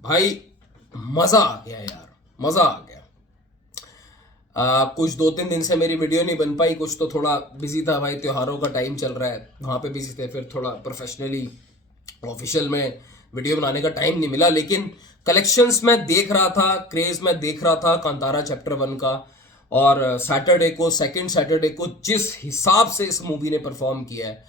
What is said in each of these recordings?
भाई मजा आ गया यार, मजा आ गया। कुछ 2-3 दिन से मेरी वीडियो नहीं बन पाई, कुछ तो थोड़ा बिजी था भाई, त्योहारों का टाइम चल रहा है, वहाँ पे बिजी थे। फिर थोड़ा प्रोफेशनली ऑफिशियल में वीडियो बनाने का टाइम नहीं मिला। लेकिन कलेक्शंस मैं देख रहा था, क्रेज मैं देख रहा था कांतारा चैप्टर 1 का। और सैटरडे को, सेकंड सैटरडे को जिस हिसाब से इस मूवी ने परफॉर्म किया है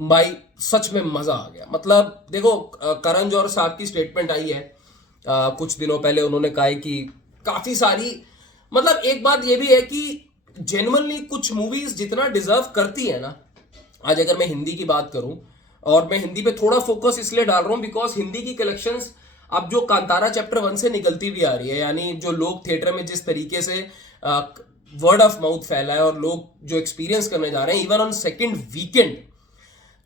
भाई, सच में मजा आ गया। मतलब देखो, करण जौहर साहब की स्टेटमेंट आई है कुछ दिनों पहले। उन्होंने कहा है कि काफी सारी, मतलब एक बात ये भी है कि जेन्युइनली कुछ मूवीज जितना डिजर्व करती है ना, आज अगर मैं हिंदी की बात करूं, और मैं हिंदी पे थोड़ा फोकस इसलिए डाल रहा हूं बिकॉज हिंदी की कलेक्शंस अब जो कांतारा चैप्टर 1 से निकलती भी आ रही है, यानी जो लोग थिएटर में जिस तरीके से वर्ड ऑफ माउथ फैला है और लोग जो एक्सपीरियंस करने जा रहे हैं इवन ऑन सेकंड वीकेंड,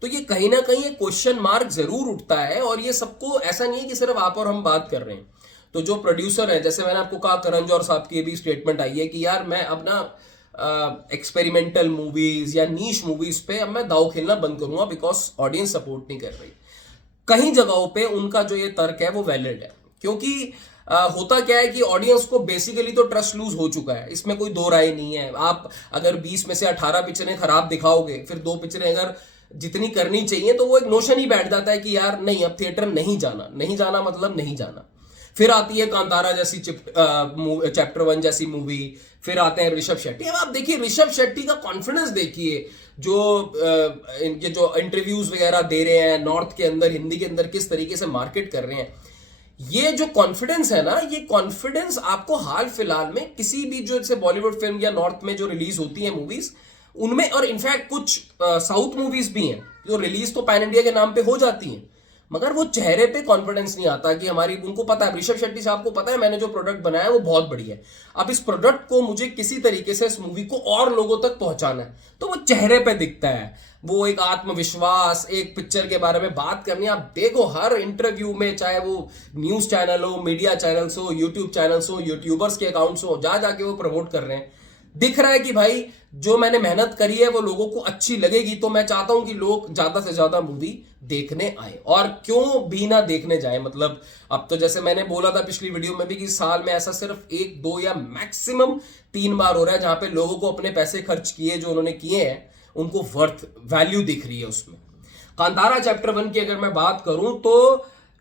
तो ये कहीं ना कहीं एक क्वेश्चन मार्क जरूर उठता है। और ये सबको, ऐसा नहीं है कि सिर्फ आप और हम बात कर रहे हैं। तो जो प्रोड्यूसर है, जैसे मैंने आपको कहा, करण जौहर साहब की भी स्टेटमेंट आई है कि यार मैं अब ना एक्सपेरिमेंटल मूवीज या नीश मूवीज पे अब मैं दाव खेलना बंद करूंगा बिकॉज ऑडियंस सपोर्ट नहीं कर रही। कहीं जगहों पे उनका जो ये तर्क है वो वैलिड है, क्योंकि होता क्या है कि ऑडियंस को बेसिकली तो ट्रस्ट लूज हो चुका है, इसमें कोई दो राय नहीं है। आप अगर 20 में से 18 पिक्चरें खराब दिखाओगे, फिर 2 पिक्चरें अगर जितनी करनी चाहिए, तो वो एक नोशन ही बैठ जाता है कि यार नहीं, अब थिएटर नहीं जाना, नहीं जाना मतलब नहीं जाना। फिर आती है कांतारा जैसी चैप्टर 1 जैसी मूवी, फिर आते हैं ऋषभ शेट्टी। अब आप देखिए ऋषभ शेट्टी का कॉन्फिडेंस देखिए, जो इनके जो इंटरव्यूज वगैरह दे रहे हैं नॉर्थ के अंदर, हिंदी के अंदर किस तरीके से मार्केट कर रहे हैं। ये जो कॉन्फिडेंस है ना, ये कॉन्फिडेंस आपको हाल फिलहाल में किसी भी जो जैसे बॉलीवुड फिल्म या नॉर्थ में जो रिलीज होती है मूवीज उनमें, और इनफैक्ट कुछ साउथ मूवीज भी हैं जो रिलीज तो पैन इंडिया के नाम पे हो जाती हैं, मगर वो चेहरे पे कॉन्फिडेंस नहीं आता कि हमारी, उनको पता है, ऋषभ शेट्टी साहब को पता है मैंने जो प्रोडक्ट बनाया है वो बहुत बढ़िया है, अब इस प्रोडक्ट को मुझे किसी तरीके से इस मूवी को और लोगों तक पहुंचाना है। तो वो चेहरे पे दिखता है, वो एक आत्मविश्वास, एक पिक्चर के बारे में बात करनी। आप देखो हर इंटरव्यू में, चाहे वो न्यूज चैनल हो, मीडिया चैनल्स हो, यूट्यूब चैनल्स हो, यूट्यूबर्स के अकाउंट्स हो, जा जाके वो प्रमोट कर रहे हैं। दिख रहा है कि भाई जो मैंने मेहनत करी है वो लोगों को अच्छी लगेगी। तो मैं चाहता हूं कि लोग ज्यादा से ज्यादा मूवी देखने आए, और क्यों भी ना देखने जाए। मतलब अब तो जैसे मैंने बोला था पिछली वीडियो में भी कि साल में ऐसा सिर्फ 1-2 या मैक्सिमम 3 बार हो रहा है जहां पे लोगों को अपने पैसे खर्च किए जो उन्होंने किए हैं उनको वर्थ वैल्यू दिख रही है उसमें। कांतारा चैप्टर 1 की अगर मैं बात करूं तो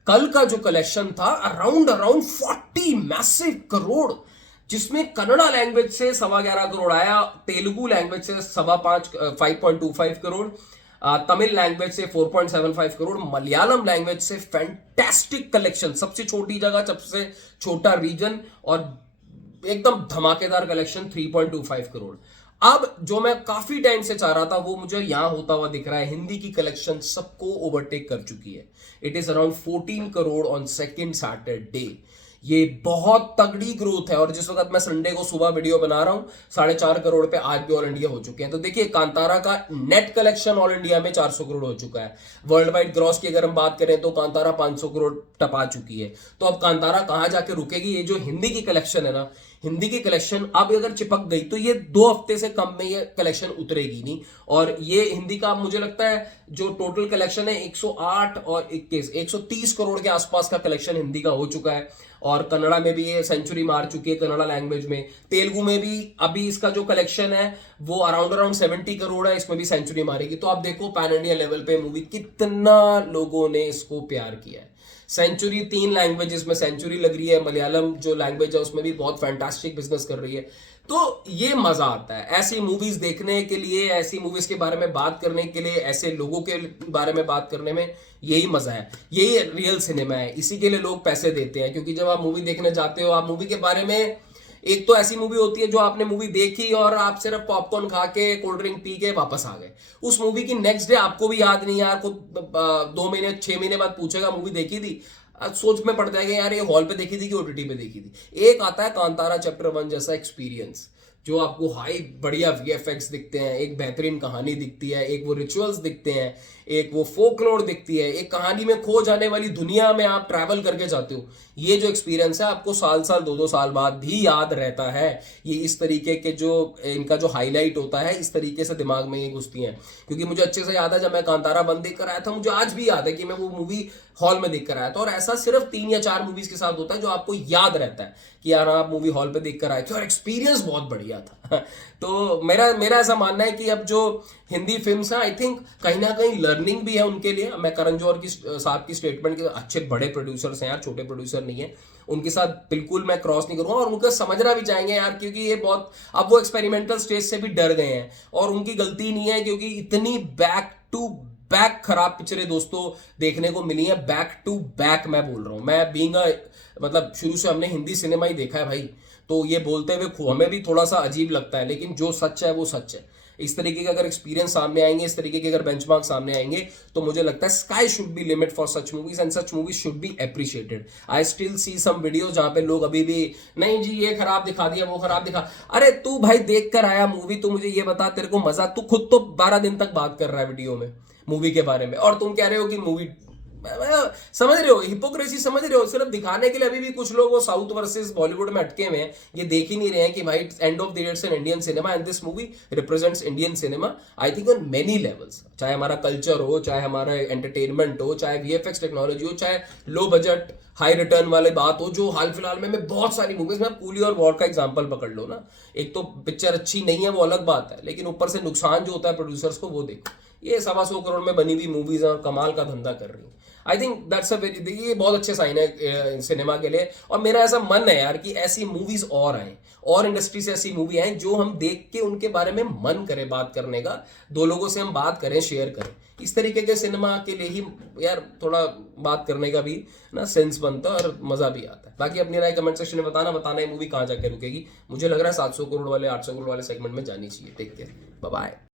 कल का जो कलेक्शन था अराउंड अराउंड 40 मैसिव करोड़, जिसमें कन्नड़ा लैंग्वेज से 11.25 करोड़ आया, तेलुगु लैंग्वेज से 5.25 करोड़, तमिल लैंग्वेज से 4.75 करोड़, मलयालम लैंग्वेज से फैंटास्टिक कलेक्शन, सबसे छोटी जगह, सबसे छोटा रीजन, और एकदम धमाकेदार कलेक्शन 3.25 करोड़। अब जो मैं काफी टाइम से चाह रहा था वो मुझे यहां होता हुआ दिख रहा है, हिंदी की कलेक्शन सबको ओवरटेक कर चुकी है। It is around 14 crore on second Saturday. ये बहुत तगड़ी ग्रोथ है, और जिस वक्त मैं संडे को सुबह वीडियो बना रहा हूं 4.5 करोड़ पे आज भी ऑल इंडिया हो चुके हैं। तो देखिए कांतारा का नेट कलेक्शन ऑल इंडिया में 400 करोड़ हो चुका है। वर्ल्ड वाइड ग्रॉस की अगर हम बात करें तो कांतारा 500 करोड़ टपा चुकी है। तो अब कांतारा कहां जाके रुकेगी? ये जो हिंदी की कलेक्शन है ना, हिंदी की कलेक्शन अब अगर चिपक गई तो ये 2 हफ्ते से कम में ये कलेक्शन उतरेगी नहीं। और ये हिंदी का मुझे लगता है जो टोटल कलेक्शन है 108 और 21 130 करोड़ के आसपास का कलेक्शन हिंदी का हो चुका है। और कन्नड़ा में भी ये सेंचुरी मार चुकी है, कन्नड़ा लैंग्वेज में। तेलुगु में भी अभी इसका जो कलेक्शन है वो अराउंड 70 करोड़ है, इसमें भी सेंचुरी मारेगी। तो आप देखो पैन इंडिया लेवल पे मूवी कितना लोगों ने इसको प्यार किया है। सेंचुरी 3 लैंग्वेजेस में सेंचुरी लग रही है, मलयालम जो लैंग्वेज है उसमें भी बहुत फैंटास्टिक बिजनेस कर रही है। तो ये मजा आता है ऐसी मूवीज देखने के लिए, ऐसी मूवीज के बारे में बात करने के लिए, ऐसे लोगों के बारे में बात करने में। यही मजा है, यही रियल सिनेमा है, इसी के लिए लोग पैसे देते हैं। क्योंकि जब आप मूवी देखने जाते हो, आप मूवी के बारे में, एक तो ऐसी मूवी होती है जो आपने मूवी देखी और आप सिर्फ पॉपकॉर्न खा के, कोल्ड ड्रिंक पी के वापस आ गए। उस मूवी की नेक्स्ट डे आपको भी याद नहीं, यार को 2 महीने 6 महीने बाद पूछेगा मूवी देखी थी, सोच में पड़ जाएगा यार ये हॉल पे देखी थी कि ओटीटी पे देखी थी। एक आता है कांतारा चैप्टर 1 जैसा एक्सपीरियंस, जो आपको हाई बढ़िया वीएफएक्स दिखते हैं, एक बेहतरीन कहानी दिखती है, एक वो रिचुअल्स दिखते हैं, एक वो फोकलोर दिखती है, एक कहानी में खो जाने वाली दुनिया में आप ट्रैवल करके जाते हो, ये जो एक्सपीरियंस है आपको साल साल 2-2 साल बाद भी याद रहता है। ये इस तरीके के जो इनका जो हाईलाइट होता है, इस तरीके से दिमाग में ये घुसती हैं। क्योंकि मुझे अच्छे से याद है जब मैं कांतारा 1 देख कर आया था, मुझे आज भी याद है कि मैं वो मूवी हॉल में देख कर आया था। और ऐसा सिर्फ 3 या 4 मूवीज के साथ होता है जो आपको याद रहता है कि यार आप मूवी हॉल पे देख कर आए थे और एक्सपीरियंस बहुत बढ़िया था। तो मेरा मेरा ऐसा मानना है कि अब जो हिंदी फिल्म्स हैं, आई थिंक कहीं ना कहीं लर्निंग भी है उनके लिए। मैं करण जौहर की साहब की स्टेटमेंट के, अच्छे बड़े प्रोड्यूसर्स हैं यार, छोटे प्रोड्यूसर नहीं है, उनके साथ बिल्कुल मैं क्रॉस नहीं करूंगा और उनको समझना भी चाहेंगे यार, क्योंकि ये बहुत अब वो एक्सपेरिमेंटल स्टेज से भी डर गए हैं और उनकी गलती नहीं है, क्योंकि इतनी बैक टू बैक खराब पिक्चरें दोस्तों देखने को मिली है। बैक टू बैक मैं बोल रहा हूं, मैं बीइंग मतलब शुरू से हमने हिंदी सिनेमा ही देखा है भाई, तो ये बोलते हुए हमें भी थोड़ा सा अजीब लगता है, लेकिन जो सच है वो सच है। इस तरीके के अगर एक्सपीरियंस सामने आएंगे, इस तरीके के अगर बेंचमार्क सामने आएंगे, तो मुझे लगता है sky should be limit for such movies and such movies should be appreciated. I still see some videos जहां पे लोग अभी भी नहीं जी ये खराब दिखा दिया, वो खराब दिखा। अरे तू भाई देख कर आया मूवी, तू मुझे ये बता तेरे को मजा, तू खुद तो 12 दिन तक बात कर रहा है वीडियो में मूवी के बारे में, और तुम कह रहे हो कि मूवी, समझ रहे हो हिपोक्रेसी, समझ रहे हो? सिर्फ दिखाने के लिए अभी भी कुछ लोग वो साउथ वर्सेस बॉलीवुड में अटके हुए हैं, ये देख ही नहीं रहे हैं कि भाई end of the day it's an Indian cinema and this movie represents Indian cinema I think on many levels. चाहे हमारा कल्चर हो, चाहे हमारा एंटरटेनमेंट हो, चाहे वीएफएक्स टेक्नोलॉजी हो, चाहे लो बजट हाई रिटर्न वाले बात हो, जो हाल फिलहाल में मैं बहुत सारी मूवीज में, कूली और वॉर का एग्जांपल पकड़ लो ना, एक तो पिक्चर अच्छी नहीं है वो अलग बात है, लेकिन ऊपर से नुकसान जो होता है प्रोड्यूसर्स को वो देखो। ये 125 करोड़ में बनी हुई मूवीज और कमाल का धंधा कर रही है। I think that's a very, ये बहुत अच्छे साइन है सिनेमा के लिए। और मेरा ऐसा मन है यार कि ऐसी मूवीज और आए, और इंडस्ट्री से ऐसी मूवी आए जो हम देख के उनके बारे में मन करे बात करने का, दो लोगों से हम बात करें, शेयर करें। इस तरीके के सिनेमा के लिए ही यार थोड़ा बात करने का भी ना सेंस बनता है और मजा भी आता है। बाकी अपनी राय कमेंट सेक्शन में बताना ये मूवी कहाँ जाके रुकेगी। मुझे लग रहा है 700 करोड़ वाले 800 करोड़ वाले सेगमेंट में जानी चाहिए। Take care, bye bye.